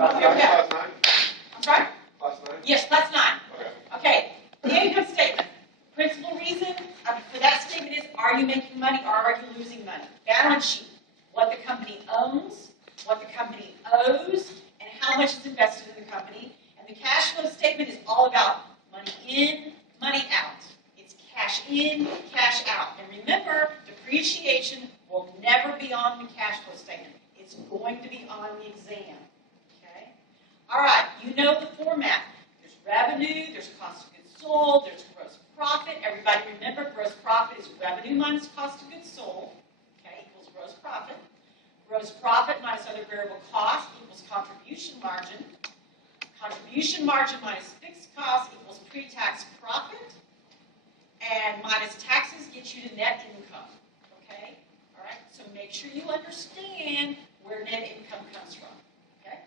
Here we go. I'm sorry? Class 9? Yes, class 9. Okay. Okay, the income statement. Principal reason for that statement is, are you making money or are you losing money? Balance sheet, what the company owns, what the company owes, and how much is invested in the company. And the cash flow statement is all about money in, money out. It's cash in, cash out. And remember, depreciation will never be on the cash flow statement. It's going to be on the exam. Okay? All right, you know the format. There's revenue, there's cost of goods sold, there's gross profit. Everybody remember, gross profit is revenue minus cost of goods sold. Okay, equals gross profit. Gross profit minus other variable costs equals contribution margin. Contribution margin minus fixed costs equals pre-tax profit. And minus taxes gets you to net income. Okay? All right? So make sure you understand where net income comes from. Okay?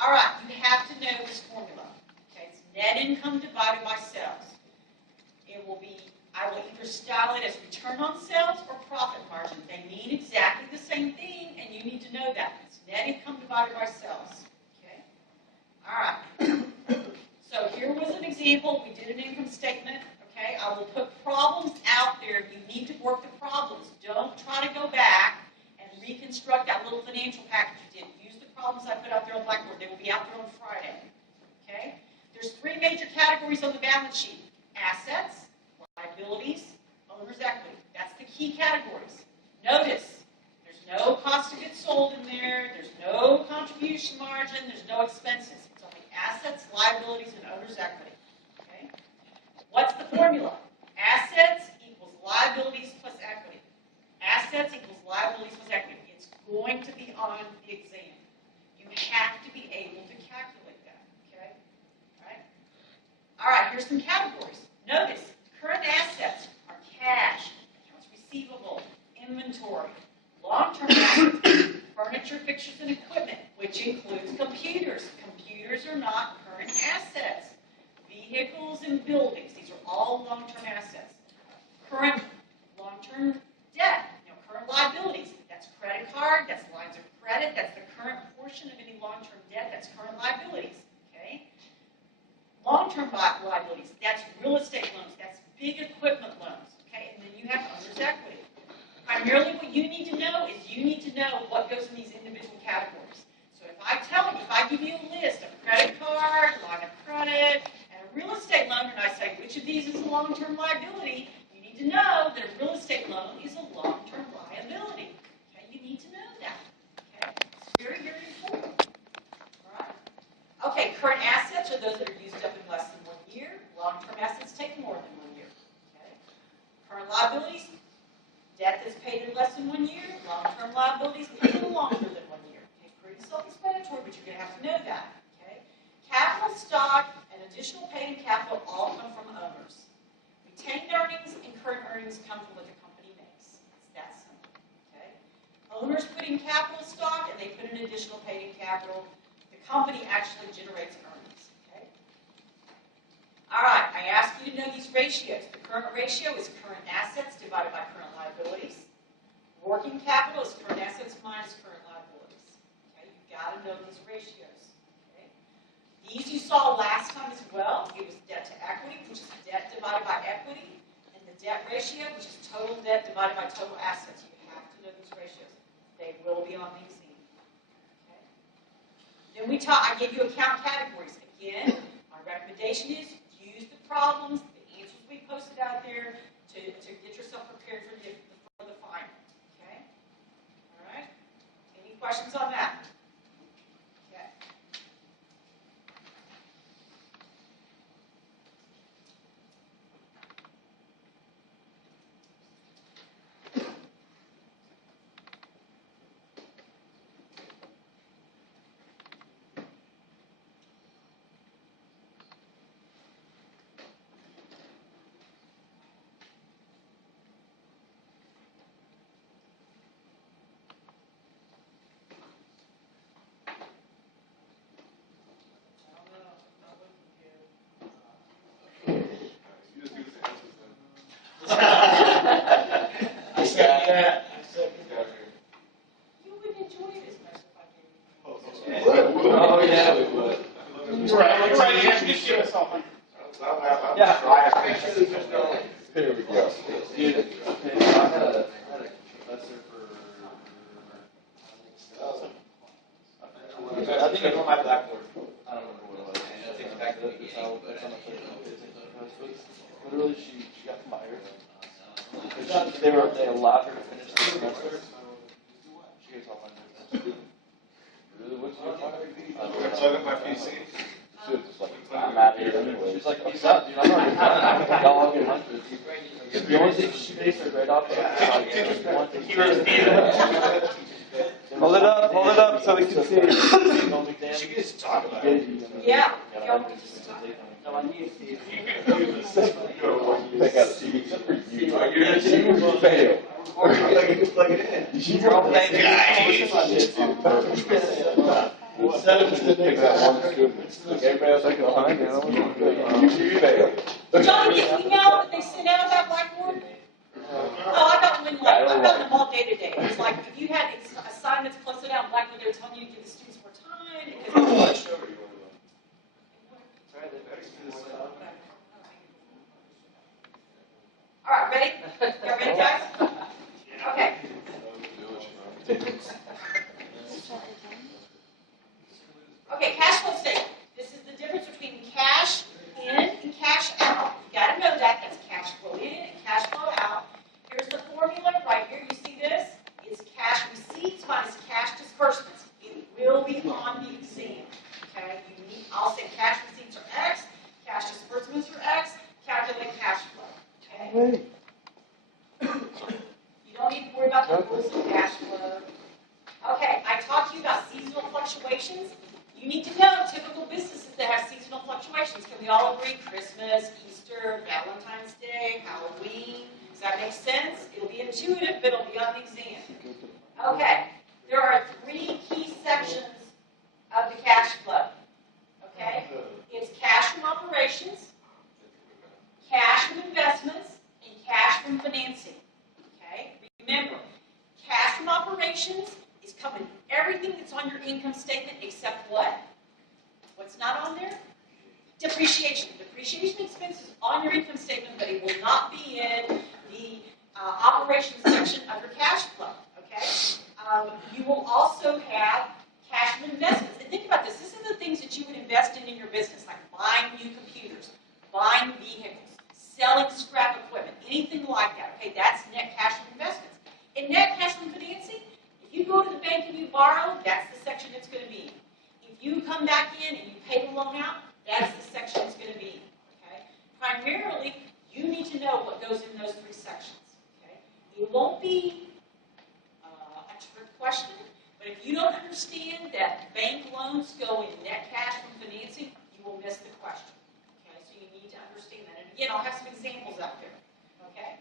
All right, you have to know this formula. Okay? It's net income divided by sales. It will be, I will either style it as return on sales or profit margin. They mean exactly the same thing, and you need to know that. It's net income divided by sales. Okay? All right. So here was an example. We did an income statement. Okay? I will put problems out there. You need to work the problems. Don't try to go back and reconstruct that little financial package you did. Use the problems I put out there on Blackboard. They will be out there on Friday. Okay? There's 3 major categories on the balance sheet. Assets, liabilities, owner's equity. That's the key categories. Notice, there's no cost of goods sold in there, there's no contribution margin, there's no expenses. It's only assets, liabilities, and owner's equity. Okay? What's the formula? Assets equals liabilities plus equity. Assets equals liabilities plus equity. It's going to be on the exam. You have to be able to calculate that. Okay? All right? All right, here's some categories. Notice, current assets are cash, accounts receivable, inventory, long-term assets, furniture, fixtures, and equipment, which includes computers. Computers are not current assets. Vehicles and buildings, these are all long-term assets. Current long-term debt, current liabilities, that's credit card, that's lines of credit, that's the current portion of any long-term debt, that's current liabilities. Okay? Long-term liabilities, that's real estate loans, that's big equipment loans, okay? And then you have owner's equity. Primarily what you need to know is you need to know what goes in these individual categories. So if I give you a list of credit card, line of credit, and a real estate loan, and I say which of these is a long-term liability, you need to know that a real estate loan is a long-term liability. Okay? You need to know that. Okay? It's very, very important. Okay, current assets are those that are used up in less than 1 year. Long-term assets take more than 1 year. Okay? Current liabilities, debt that's paid in less than 1 year. Long-term liabilities paid in longer than 1 year. Okay, pretty self-explanatory, but you're going to have to know that. Okay? Capital stock and additional paid in capital all come from owners. Retained earnings and current earnings come from what the company makes. It's that simple. Okay? Owners put in capital stock and they put in additional paid in capital. Company actually generates earnings. Okay? All right, I asked you to know these ratios. The current ratio is current assets divided by current liabilities. Working capital is current assets minus current liabilities. Okay, you've got to know these ratios. Okay? These you saw last time as well. It was debt to equity, which is debt divided by equity, and the debt ratio, which is total debt divided by total assets. You have to know these ratios. They will be on the exam. Then I gave you account categories. Again, my recommendation is use the problems, the answers we posted out there to get yourself prepared for the final. Okay? All right? Any questions on that? Okay. yeah, we would. You're right. You just give us all. Yeah. Here we go. Dude, okay, so I had a professor for. I think it was on my blackboard. I don't remember what it was. I think back to this how it's on my literally, she got fired. They allowed her to finish the semester. She gets all my business. Really? What's your Plug up my PC. She was just like, I'm out here anyway. She's like, peace out, dude. I'm already done. Y'all all get hundreds. The only thing she based her grade off of is like, one thing. Hold it up so we can see. She can just talk about it. Yeah. No, I need to see They got a CD except for you. You're going to see where you fail. Or you can plug it in. She's all playing pick that one student. Everybody else taking behind you fail. Did y'all get the email that they sent out about Blackboard? Oh, I got one like, I got them all day to day. It's like, if you had assignments plus it out in Blackboard, they were telling you to give the students more time. Because all right, ready? Y'all ready, guys? Okay. Okay, cash flow statement. This is the difference between cash in and cash out. You got to know that. That's cash flow in and cash flow out. Here's the formula right here. You see this? It's cash receipts minus cash disbursements. It will be on the exam. Okay? I'll say cash receipts are X, cash disbursements are X. Calculate cash flow. Okay? You don't need to worry about the rules of cash flow. Okay, I talked to you about seasonal fluctuations. You need to know typical businesses that have seasonal fluctuations. Can we all agree? Christmas, Easter, Valentine's Day, Halloween. Does that make sense? It'll be intuitive, but it'll be on the exam. Okay, there are 3 key sections of the cash flow. Okay, it's cash from operations, cash from investments, and cash from financing. Okay, remember, cash from operations is covering everything that's on your income statement except what? What's not on there? Depreciation. Depreciation expense is on your income statement, but it will not be in the operations section of your cash flow. Okay? You will also have cash from investments. And think about this. This are the things that you would invest in your business, like buying new computers, buying vehicles, selling scrap equipment, anything like that. Okay? That's net cash from investments. In net cash from financing, if you go to the bank and you borrow, that's the section it's going to be in. If you come back in and you pay the loan out, that's the section it's going to be in. Okay? Primarily, you need to know what goes in those 3 sections. Okay? It won't be a trick question, but if you don't understand that bank loans go in net cash from financing, you will miss the question. Okay? So you need to understand that. And again, I'll have some examples out there. Okay?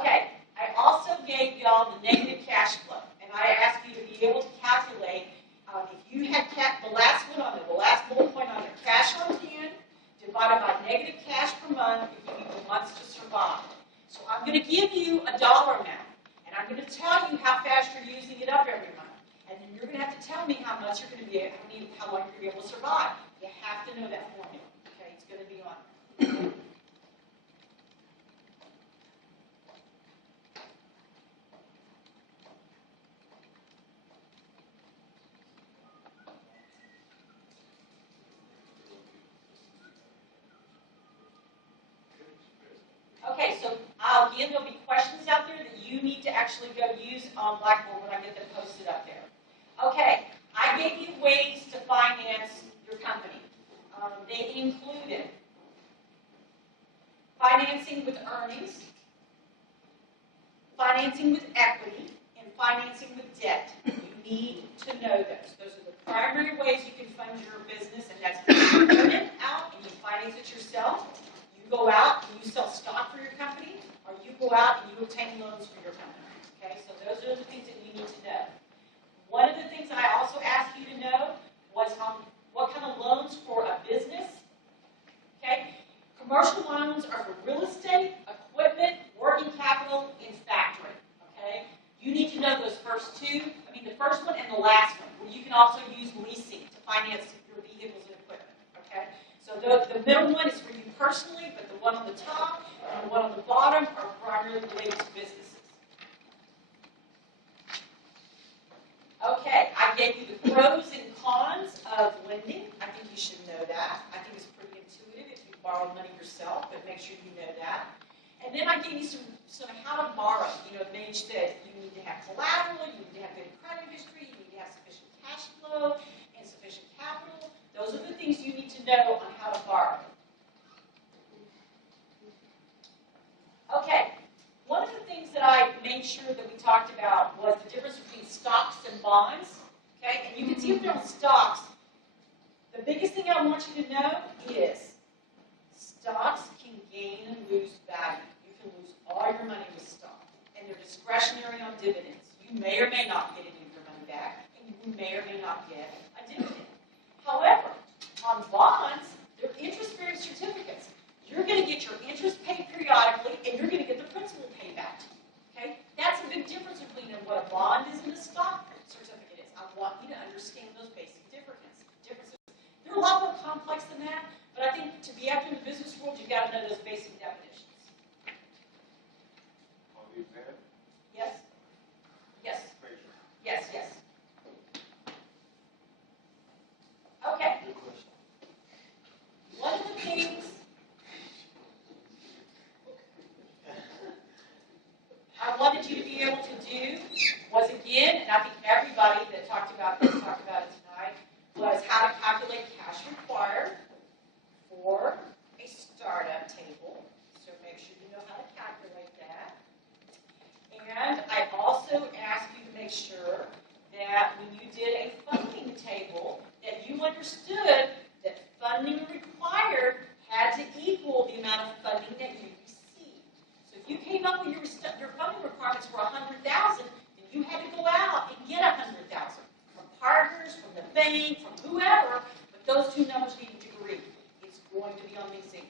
Okay. I also gave y'all the negative cash flow, and I asked you to be able to calculate if you had the last one on there, the last bullet point on there, cash on hand divided by negative cash per month will give you the months to survive. So I'm going to give you a dollar amount, and I'm going to tell you how fast you're using it up every month, and then you're going to have to tell me how much you're going to be able, how long you're going to be able to survive. You have to know that formula. Okay, it's going to be on. Okay, so again, there'll be questions out there that you need to actually go use on Blackboard when I get them posted up there. Okay, I gave you ways to finance your company. They included financing with earnings, financing with equity, and financing with debt. You need to know those. Those are the primary ways you can fund your business, and that's you earn it out and you finance it yourself. You go out and you sell stock for your company, or you go out and you obtain loans for your company. Okay, so those are the things that you need to know. One of the things I also asked you to know was what kind of loans for a business. Okay, commercial loans are for real estate, equipment, working capital, and factory. Okay, you need to know those first 2. I mean, the first one and the last one. Where you can also use leasing to finance your vehicles and equipment, okay? So the middle one is for you personally, but the one on the top and the one on the bottom are primarily related to businesses. Okay, I gave you the pros and cons of lending. I think you should know that. I think it's pretty intuitive if you borrow money yourself, but make sure you know that. And then I gave you some how to borrow. You know, Mange said you need to have collateral, you need to have good credit history, you need to have sufficient cash flow and sufficient capital. Those are the things you need to know on how to borrow. Okay, one of the things that I made sure that we talked about was the difference between stocks and bonds. Okay, and you can see if they're on stocks. The biggest thing I want you to know is stocks can gain and lose value. You can lose all your money with stock, and they're discretionary on dividends. You may or may not get any of your money back, and you may or may not get a dividend. However, on bonds, they're interest-bearing certificates. You're going to get your interest paid periodically, and you're going to get the principal paid back. Okay? That's a big difference between what a bond is and a stock certificate is. I want you to understand those basic differences. They're a lot more complex than that, but I think to be active in the business world, you've got to know those basic definitions. On the exam? Yes? Yes. Yes, yes. Okay. One of the things I wanted you to be able to do was, again, and I think everybody that talked about this talked about it tonight, was how to calculate cash required for a startup table. So make sure you know how to calculate that. And I also asked you to make sure that when you did a funding table, that you understood that funding required had to equal the amount of funding that you received. So if you came up with your funding requirements for $100,000, then you had to go out and get $100,000 from partners, from the bank, from whoever, but those two numbers needed to agree. It's going to be on the exam.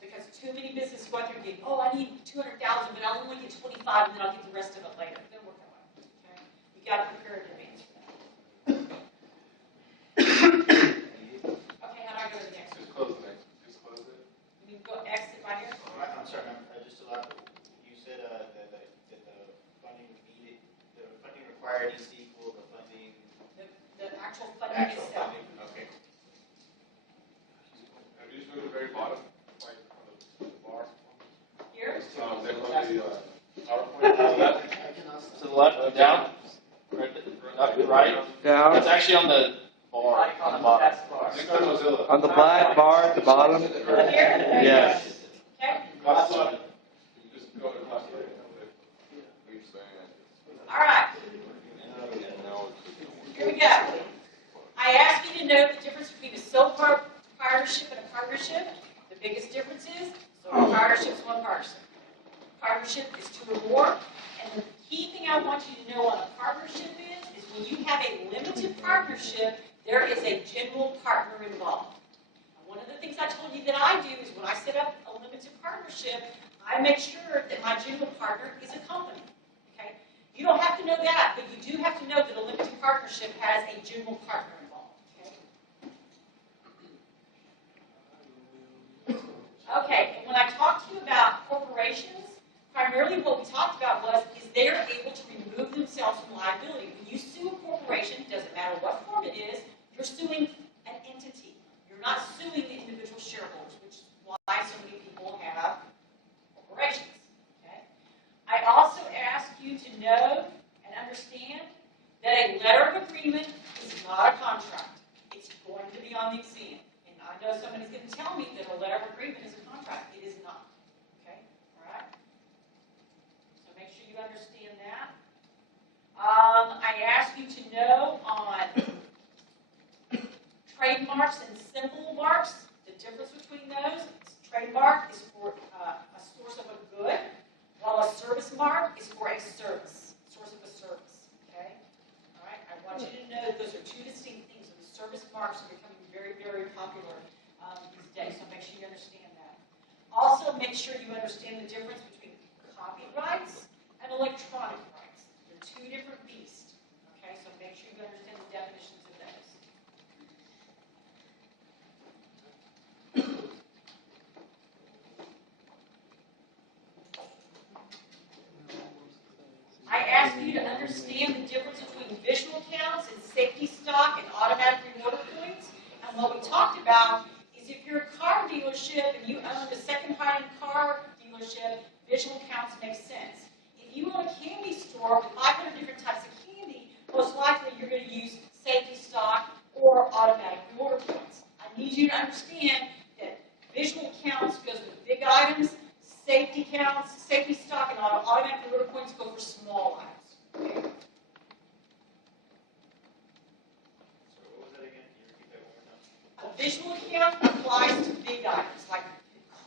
Because too many businesses go out there and get, oh, I need $200,000, but I'll only get 25, and then I'll get the rest of it later. It doesn't work that way. Okay? You got to prepare in advance for that. Okay, how do I go to the next one? Just close it. Just close it. You can go exit right here. I'm sorry, just to elaborate. You said that the funding needed, the funding required is equal the funding. The actual funding itself. Funding. Okay. Have you just moved to the very bottom? Like on the bar? Here. They put the PowerPoint. To the left, down, right. Down. It's actually on the bar, on the bottom. Next time Mozilla. On the black bar at the bottom? Here? Yes. Okay. Last slide. You just go to the last slide. All right. Here we go. I asked you to note the difference between a sole proprietorship and a partnership. The biggest difference is sole proprietorship is one person. Partnership is two or more. And the key thing I want you to know on a partnership is when you have a limited partnership, there is a general partner involved. One of the things I told you that I do is when I set up a limited partnership, I make sure that my general partner is a company. Okay? You don't have to know that, but you do have to know that a limited partnership has a general partner involved. Okay? Okay, and when I talked to you about corporations, primarily what we talked about was is they're able to remove themselves from liability. When you sue a corporation, it doesn't matter what form it is, you're suing an entity. You're not suing the individual shareholders, which is why so many people have corporations. Okay? I also ask you to know and understand that a letter of agreement is not a contract. It's going to be on the exam. And I know somebody's going to tell me that a letter of agreement is a contract. It is not. Okay? All right? So make sure you understand that. I ask you to know on trademarks and symbol marks, the difference between those. Trademark is for a source of a good, while a service mark is for a service, source of a service. Okay? All right? I want you to know that those are two distinct things. And the service marks are becoming very, very popular these days, so make sure you understand that. Also, make sure you understand the difference between copyrights and electronic rights. They're two different beasts. Okay? So make sure you understand the definitions of those. safety stock and automatic reward points. And what we talked about is if you're a car dealership and you own a second-hand car dealership, visual counts make sense. If you own a candy store with 500 different types of candy, most likely you're going to use safety stock or automatic reward points. I need you to understand that visual counts goes with big items, safety counts, safety stock, and automatic reward points go for small items. Okay? So what was that again? Can you repeat that one more time? A visual count applies to big items like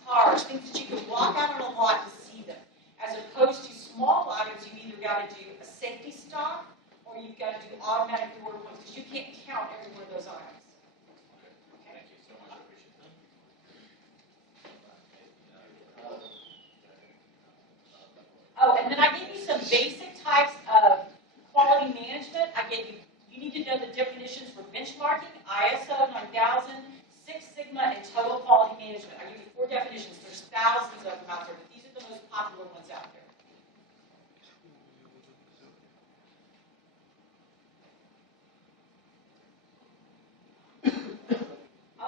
cars, things that you can walk out on a lot and see them. As opposed to small items, you've either got to do a safety stock or you've got to do automatic reward points because you can't count every one of those items. Thank you so much. I appreciate that. Oh, and then I gave you some basic types of quality management. I gave you, you need to know the definitions for benchmarking, ISO 9000, Six Sigma, and total quality management. I give you 4 definitions. There's thousands of them out there, but these are the most popular ones out there.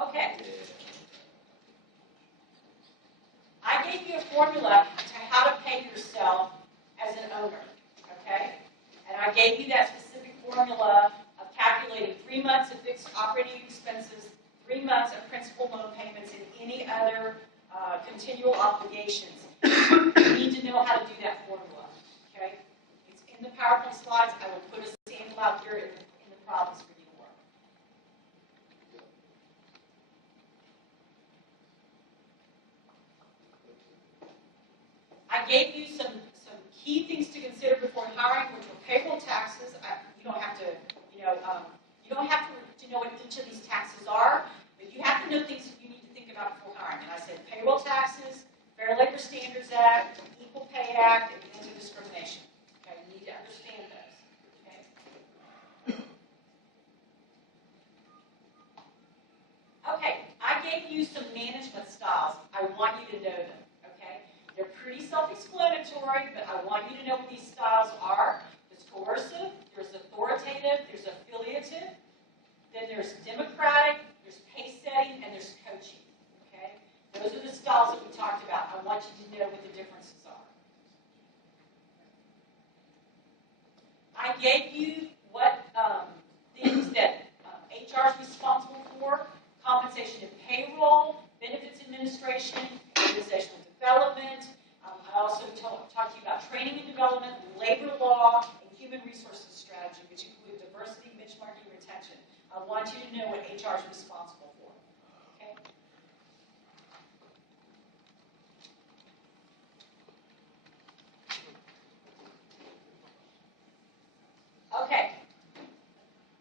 Okay. I gave you a formula to how to pay yourself as an owner, okay? And I gave you that specific formula of calculating 3 months of fixed operating expenses, 3 months of principal loan payments, and any other continual obligations. You need to know how to do that formula, okay? It's in the PowerPoint slides. I will put a sample out here in the problems for you to work. I gave you some key things to consider before hiring, which were payroll taxes. You don't have to, you don't have to know what each of these taxes are, but you have to know things that you need to think about before hiring. And I said payroll taxes, Fair Labor Standards Act, Equal Pay Act, and anti-discrimination. Okay, you need to understand those. Okay. Okay, I gave you some management styles. I want you to know them. Okay, they're pretty self-explanatory, but I want you to know what these styles are. There's coercive, there's authoritative, there's affiliative, then there's democratic, there's pace setting, and there's coaching. Okay, those are the styles that we talked about. I want you to know what the differences are. I gave you what things that HR is responsible for: compensation and payroll, benefits administration, organizational development. I also talked to you about training and development, labor law, and human resources strategy, which include diversity, benchmarking, and retention. I want you to know what HR is responsible for. Okay? Okay.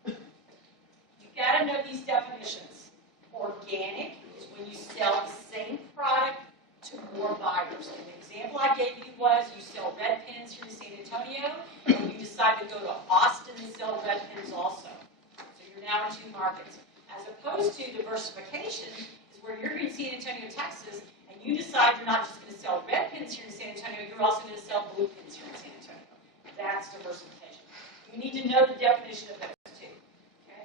You've got to know these definitions. Organic is when you sell the same product to more buyers. And the example I gave you was you sell red pens here in San Antonio, and you decide to go to Austin and sell red pens also. So you're now in 2 markets. As opposed to diversification is where you're in San Antonio, Texas, and you decide you're not just going to sell red pens here in San Antonio, you're also going to sell blue pens here in San Antonio. That's diversification. You need to know the definition of those two. Okay?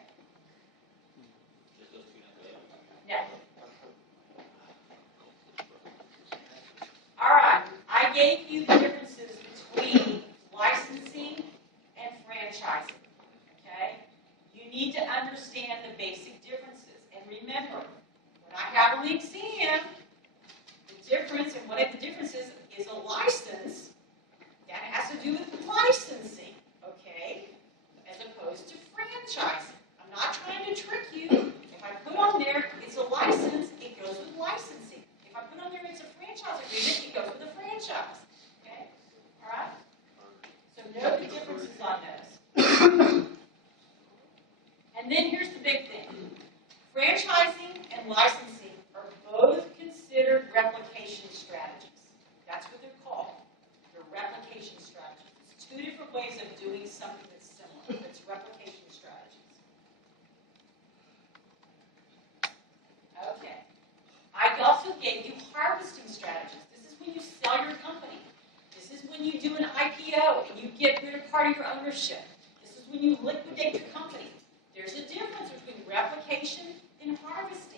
Just those 2 numbers. Yeah. All right, I gave you the differences between licensing and franchising, okay? You need to understand the basic differences. And remember, when I have an exam, the difference, and one of the differences is a license that has to do with licensing, okay, as opposed to franchising. I'm not trying to trick you. If I put on there, it's a license, it goes with licensing. If I put on there it's a franchise agreement, it goes with a franchise. Okay? All right? So know the differences on those. And then here's the big thing. Franchising and licensing are both considered replication strategies. That's what they're called. They're replication strategies. It's 2 different ways of doing something that's similar. It's replication strategies. Okay. I also gave you harvesting strategies. This is when you sell your company. This is when you do an IPO and you get rid of part of your ownership. This is when you liquidate your company. There's a difference between replication and harvesting.